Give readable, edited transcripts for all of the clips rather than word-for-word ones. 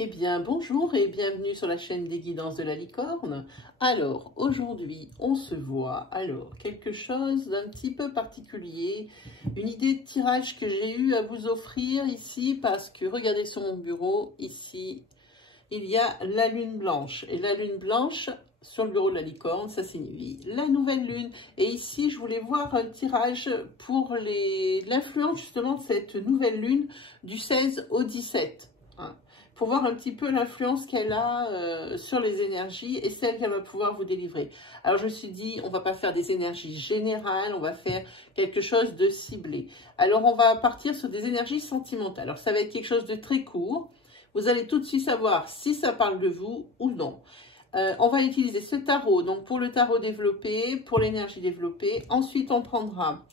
Eh bien, bonjour et bienvenue sur la chaîne des guidances de la licorne. Alors, aujourd'hui, on se voit. Alors, quelque chose d'un petit peu particulier, une idée de tirage que j'ai eu à vous offrir ici parce que, regardez sur mon bureau, ici, il y a la lune blanche. Et la lune blanche, sur le bureau de la licorne, ça signifie la nouvelle lune. Et ici, je voulais voir un tirage pour l'influence justement de cette nouvelle lune du 16 au 17. Hein, pour voir un petit peu l'influence qu'elle a sur les énergies et celle qu'elle va pouvoir vous délivrer. Alors je me suis dit, on va pas faire des énergies générales, on va faire quelque chose de ciblé. Alors on va partir sur des énergies sentimentales. Alors ça va être quelque chose de très court. Vous allez tout de suite savoir si ça parle de vous ou non. On va utiliser ce tarot, donc pour le tarot développé, pour l'énergie développée. Ensuite, on prendra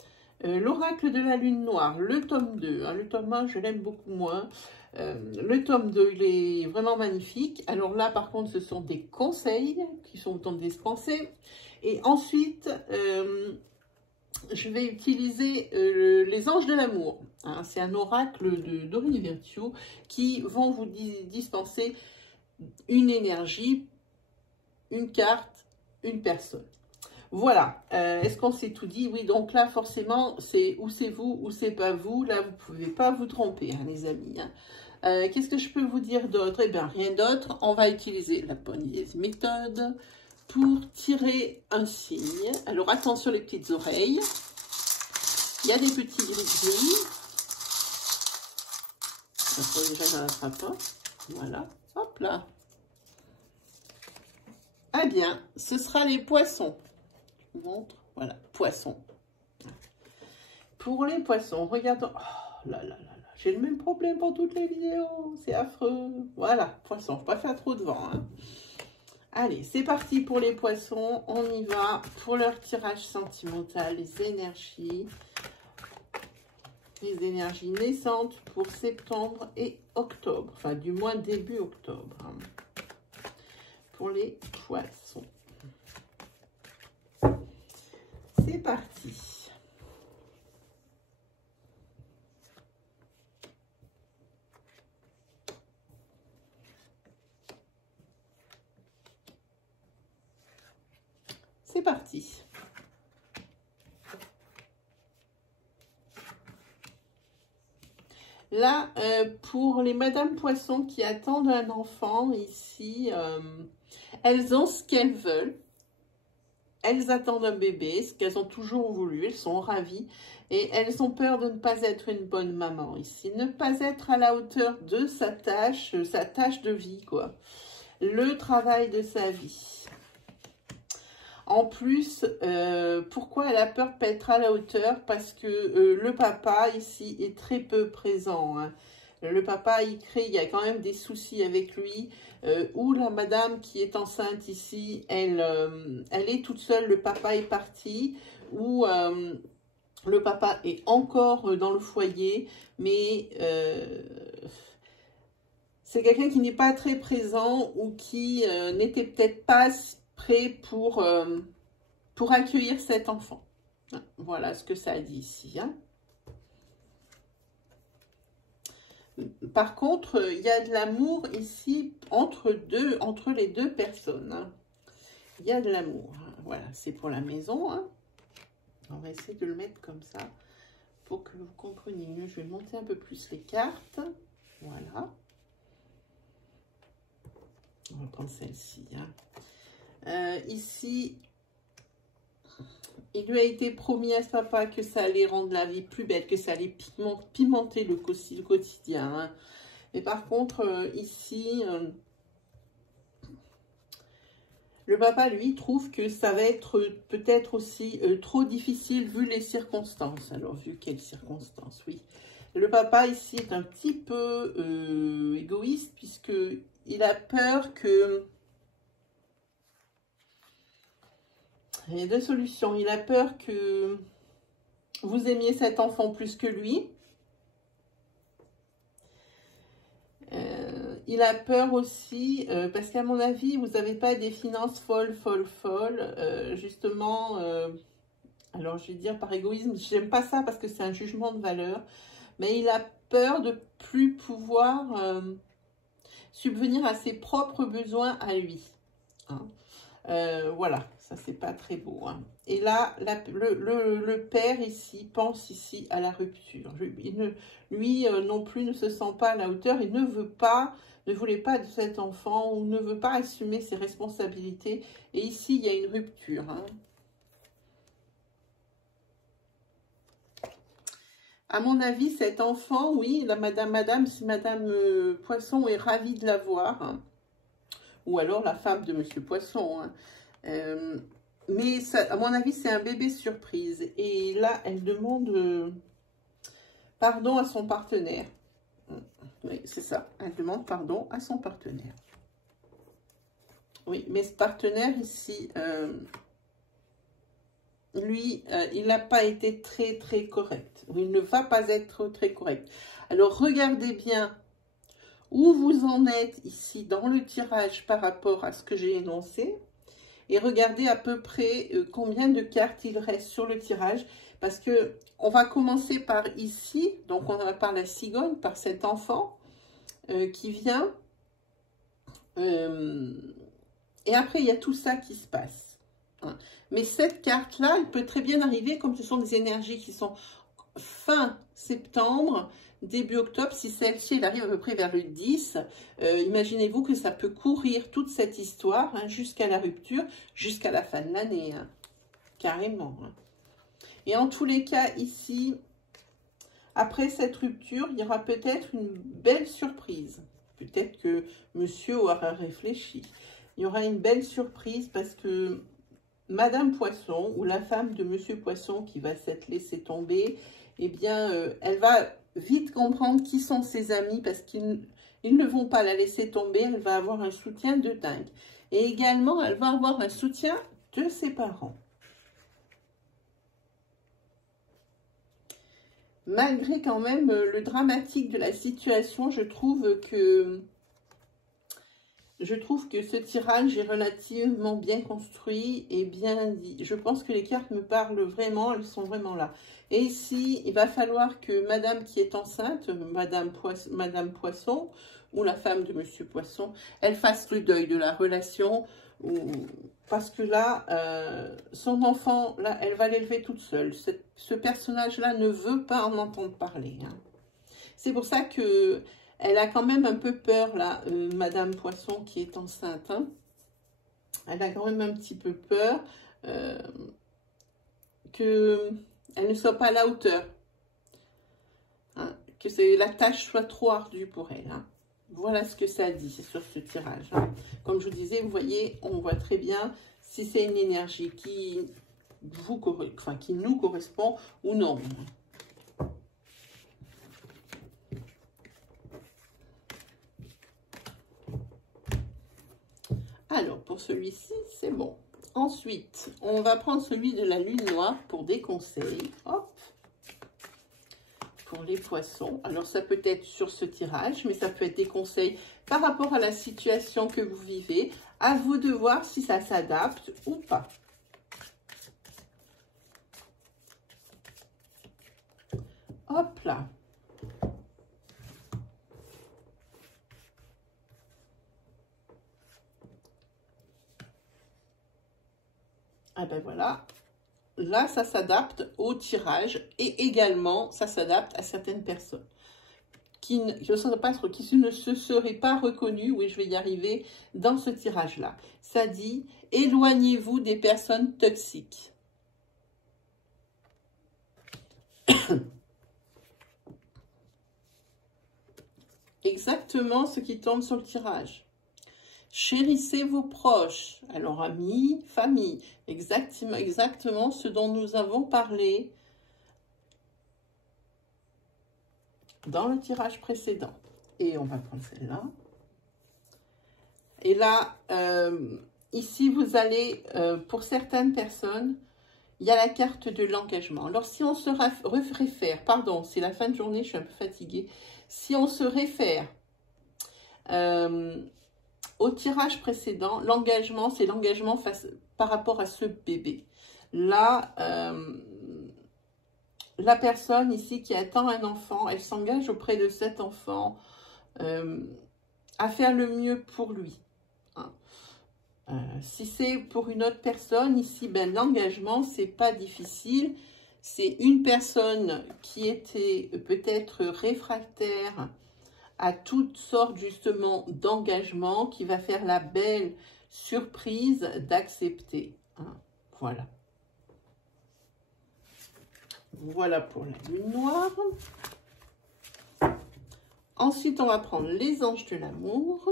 l'oracle de la lune noire, le tome 2. Hein, le tome 1, je l'aime beaucoup moins. Le tome 2, il est vraiment magnifique. Alors là, par contre, ce sont des conseils qui sont autant dispensés. Et ensuite, je vais utiliser les anges de l'amour. Hein, c'est un oracle d'Aurélie Virtue qui vont vous dispenser une énergie, une carte, une personne. Voilà, est-ce qu'on s'est tout dit? Oui, donc là, forcément, c'est vous ou c'est pas vous. Là, vous ne pouvez pas vous tromper, hein, les amis. Hein. Qu'est-ce que je peux vous dire d'autre? Eh bien, rien d'autre. On va utiliser la bonne méthode pour tirer un signe. Alors, attention les petites oreilles. Il y a des petits gris-gris. Déjà, j'en attrape un. Voilà, hop là. Ah bien, ce sera les poissons. Je vous montre, voilà, poissons. Pour les poissons, regardons. Oh là là là là, j'ai le même problème pour toutes les vidéos. C'est affreux. Voilà, poissons, faut pas faire trop de vent. Hein. Allez, c'est parti pour les poissons. On y va pour leur tirage sentimental, les énergies naissantes pour septembre et octobre. Enfin, du moins début octobre. Hein, pour les poissons. C'est parti. C'est parti. Là, pour les Madame Poisson qui attendent un enfant, ici, elles ont ce qu'elles veulent. Elles attendent un bébé, ce qu'elles ont toujours voulu. Elles sont ravies. Et elles ont peur de ne pas être une bonne maman ici. Ne pas être à la hauteur de sa tâche de vie, quoi. Le travail de sa vie. En plus, pourquoi elle a peur de ne pas être à la hauteur? Parce que le papa, ici, est très peu présent. Hein. Le papa, il y a quand même des soucis avec lui. Ou la madame qui est enceinte ici, elle est toute seule, le papa est parti. Ou le papa est encore dans le foyer, mais c'est quelqu'un qui n'est pas très présent ou qui n'était peut-être pas prêt pour accueillir cet enfant. Voilà ce que ça dit ici. Hein. Par contre, il y a de l'amour ici entre les deux personnes. Hein. Il y a de l'amour. Hein. Voilà, c'est pour la maison. Hein. On va essayer de le mettre comme ça pour que vous compreniez mieux. Je vais monter un peu plus les cartes. Voilà. On va prendre celle-ci. Hein. Ici, il lui a été promis à ce papa que ça allait rendre la vie plus belle, que ça allait pimenter le quotidien. Hein. Mais par contre, ici, le papa, lui, trouve que ça va être peut-être aussi trop difficile vu les circonstances. Alors, vu quelles circonstances, oui. Le papa, ici, est un petit peu égoïste puisqu'il a peur que... Il y a deux solutions. Il a peur que vous aimiez cet enfant plus que lui. Il a peur aussi, parce qu'à mon avis, vous n'avez pas des finances folles. Justement, alors je vais dire par égoïsme, j'aime pas ça parce que c'est un jugement de valeur. Mais il a peur de plus pouvoir subvenir à ses propres besoins à lui. Hein. Voilà, ça c'est pas très beau. Hein. Et là, le père ici pense ici à la rupture. Lui non plus ne se sent pas à la hauteur. Il ne voulait pas de cet enfant ou ne veut pas assumer ses responsabilités. Et ici, il y a une rupture. Hein. À mon avis, cet enfant, oui, la si Madame Poisson est ravie de l'avoir, hein, ou alors la femme de Monsieur Poisson. Hein. Mais ça, à mon avis, c'est un bébé surprise. Et là, elle demande pardon à son partenaire. Oui, c'est ça. Elle demande pardon à son partenaire. Oui, mais ce partenaire ici, lui, il n'a pas été très correct. Il ne va pas être très correct. Alors, regardez bien où vous en êtes ici dans le tirage par rapport à ce que j'ai énoncé. Et regardez à peu près combien de cartes il reste sur le tirage. Parce que on va commencer par ici. Donc, on va par la cigogne, par cet enfant qui vient. Et après, il y a tout ça qui se passe. Hein. Mais cette carte-là, elle peut très bien arriver, comme ce sont des énergies qui sont fin septembre, début octobre. Si celle-ci, elle arrive à peu près vers le 10, imaginez-vous que ça peut courir toute cette histoire hein, jusqu'à la rupture, jusqu'à la fin de l'année. Hein. Carrément. Hein. Et en tous les cas, ici, après cette rupture, il y aura peut-être une belle surprise. Peut-être que monsieur aura réfléchi. Il y aura une belle surprise parce que Madame Poisson ou la femme de Monsieur Poisson qui va s'être laissée tomber, eh bien, elle va vite comprendre qui sont ses amis parce qu'ils ne vont pas la laisser tomber. Elle va avoir un soutien de dingue. Et également, elle va avoir un soutien de ses parents. Malgré quand même le dramatique de la situation, je trouve que ce tirage est relativement bien construit et bien dit. Je pense que les cartes me parlent vraiment, elles sont vraiment là. Et ici, il va falloir que Madame qui est enceinte, Madame Poisson, ou la femme de Monsieur Poisson, elle fasse le deuil de la relation. Parce que là, son enfant, là, elle va l'élever toute seule. Ce personnage-là ne veut pas en entendre parler. Hein. C'est pour ça que elle a quand même un peu peur, là, Madame Poisson qui est enceinte. Hein. Elle a quand même un petit peu peur qu'elle ne soit pas à la hauteur. Hein, que la tâche soit trop ardue pour elle. Hein. Voilà ce que ça dit sur ce tirage. Hein. Comme je vous disais, vous voyez, on voit très bien si c'est une énergie qui nous correspond ou non. Alors, pour celui-ci, c'est bon. Ensuite, on va prendre celui de la lune noire pour des conseils. Hop. Pour les poissons. Alors, ça peut être sur ce tirage, mais ça peut être des conseils par rapport à la situation que vous vivez. À vous de voir si ça s'adapte ou pas. Hop là. Ah ben voilà, là ça s'adapte au tirage et également ça s'adapte à certaines personnes qui ne se seraient pas reconnues, oui je vais y arriver, dans ce tirage-là. Ça dit, éloignez-vous des personnes toxiques. Exactement ce qui tombe sur le tirage. Chérissez vos proches, alors amis, famille, exactement ce dont nous avons parlé dans le tirage précédent. Et on va prendre celle-là. Et là, ici, vous allez, pour certaines personnes, il y a la carte de l'engagement. Alors, si on se réfère, pardon, c'est la fin de journée, je suis un peu fatiguée. Si on se réfère au tirage précédent, l'engagement, c'est l'engagement par rapport à ce bébé. Là, la personne ici qui attend un enfant, elle s'engage auprès de cet enfant. à faire le mieux pour lui. Hein. Si c'est pour une autre personne, ici, ben, l'engagement, c'est pas difficile. C'est une personne qui était peut-être réfractaire à toutes sortes justement d'engagements, qui va faire la belle surprise d'accepter. Hein. Voilà. Voilà pour la lune noire. Ensuite, on va prendre les anges de l'amour.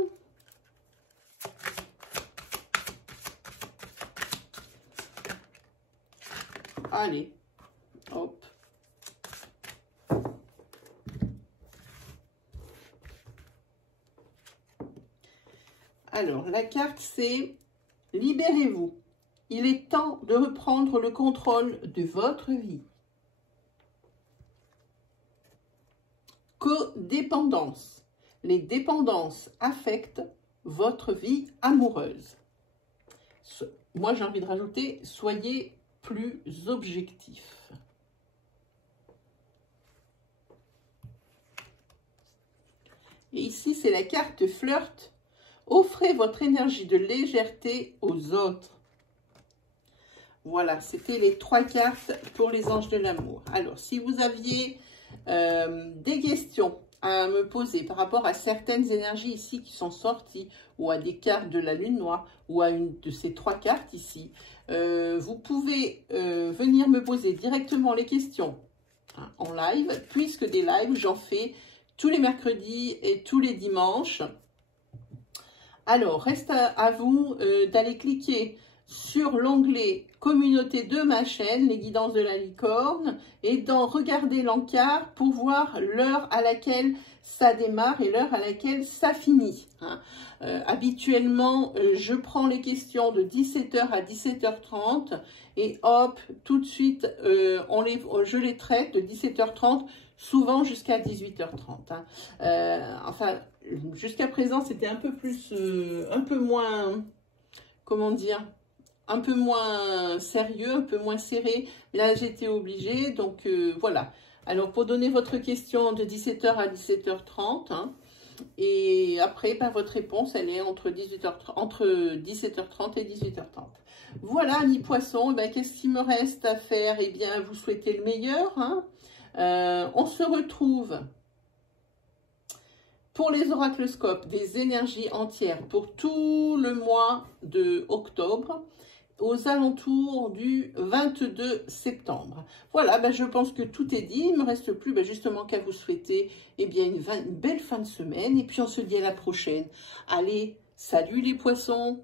Allez, hop. Alors, la carte, c'est « Libérez-vous. Il est temps de reprendre le contrôle de votre vie. » Codépendance. Les dépendances affectent votre vie amoureuse. Moi, j'ai envie de rajouter, soyez plus objectif. Et ici, c'est la carte flirt. Offrez votre énergie de légèreté aux autres. Voilà, c'était les 3 cartes pour les anges de l'amour. Alors, si vous aviez des questions à me poser par rapport à certaines énergies ici qui sont sorties, ou à des cartes de la lune noire, ou à une de ces 3 cartes ici, vous pouvez venir me poser directement les questions hein, en live, puisque des lives, j'en fais tous les mercredis et tous les dimanches. Alors, reste à vous d'aller cliquer sur l'onglet communauté de ma chaîne, les guidances de la licorne, et d'en regarder l'encart pour voir l'heure à laquelle ça démarre et l'heure à laquelle ça finit. Hein. Habituellement, je prends les questions de 17 h à 17 h 30 et hop, tout de suite, je les traite de 17 h 30 souvent jusqu'à 18 h 30. Hein. Enfin, jusqu'à présent, c'était un peu plus, un peu moins, comment dire, un peu moins sérieux, un peu moins serré. Là, j'étais obligée, donc voilà. Alors, pour donner votre question de 17 h à 17 h 30, hein, et après, ben, votre réponse, elle est entre 17 h 30 et 18 h 30. Voilà, amis poissons, ben, qu'est-ce qu'il me reste à faire? Eh bien, vous souhaitez le meilleur. Hein. On se retrouve pour les oraclescopes des énergies entières pour tout le mois de octobre, aux alentours du 22 septembre. Voilà, ben je pense que tout est dit. Il ne me reste plus justement qu'à vous souhaiter une belle fin de semaine. Et puis on se dit à la prochaine. Allez, salut les poissons!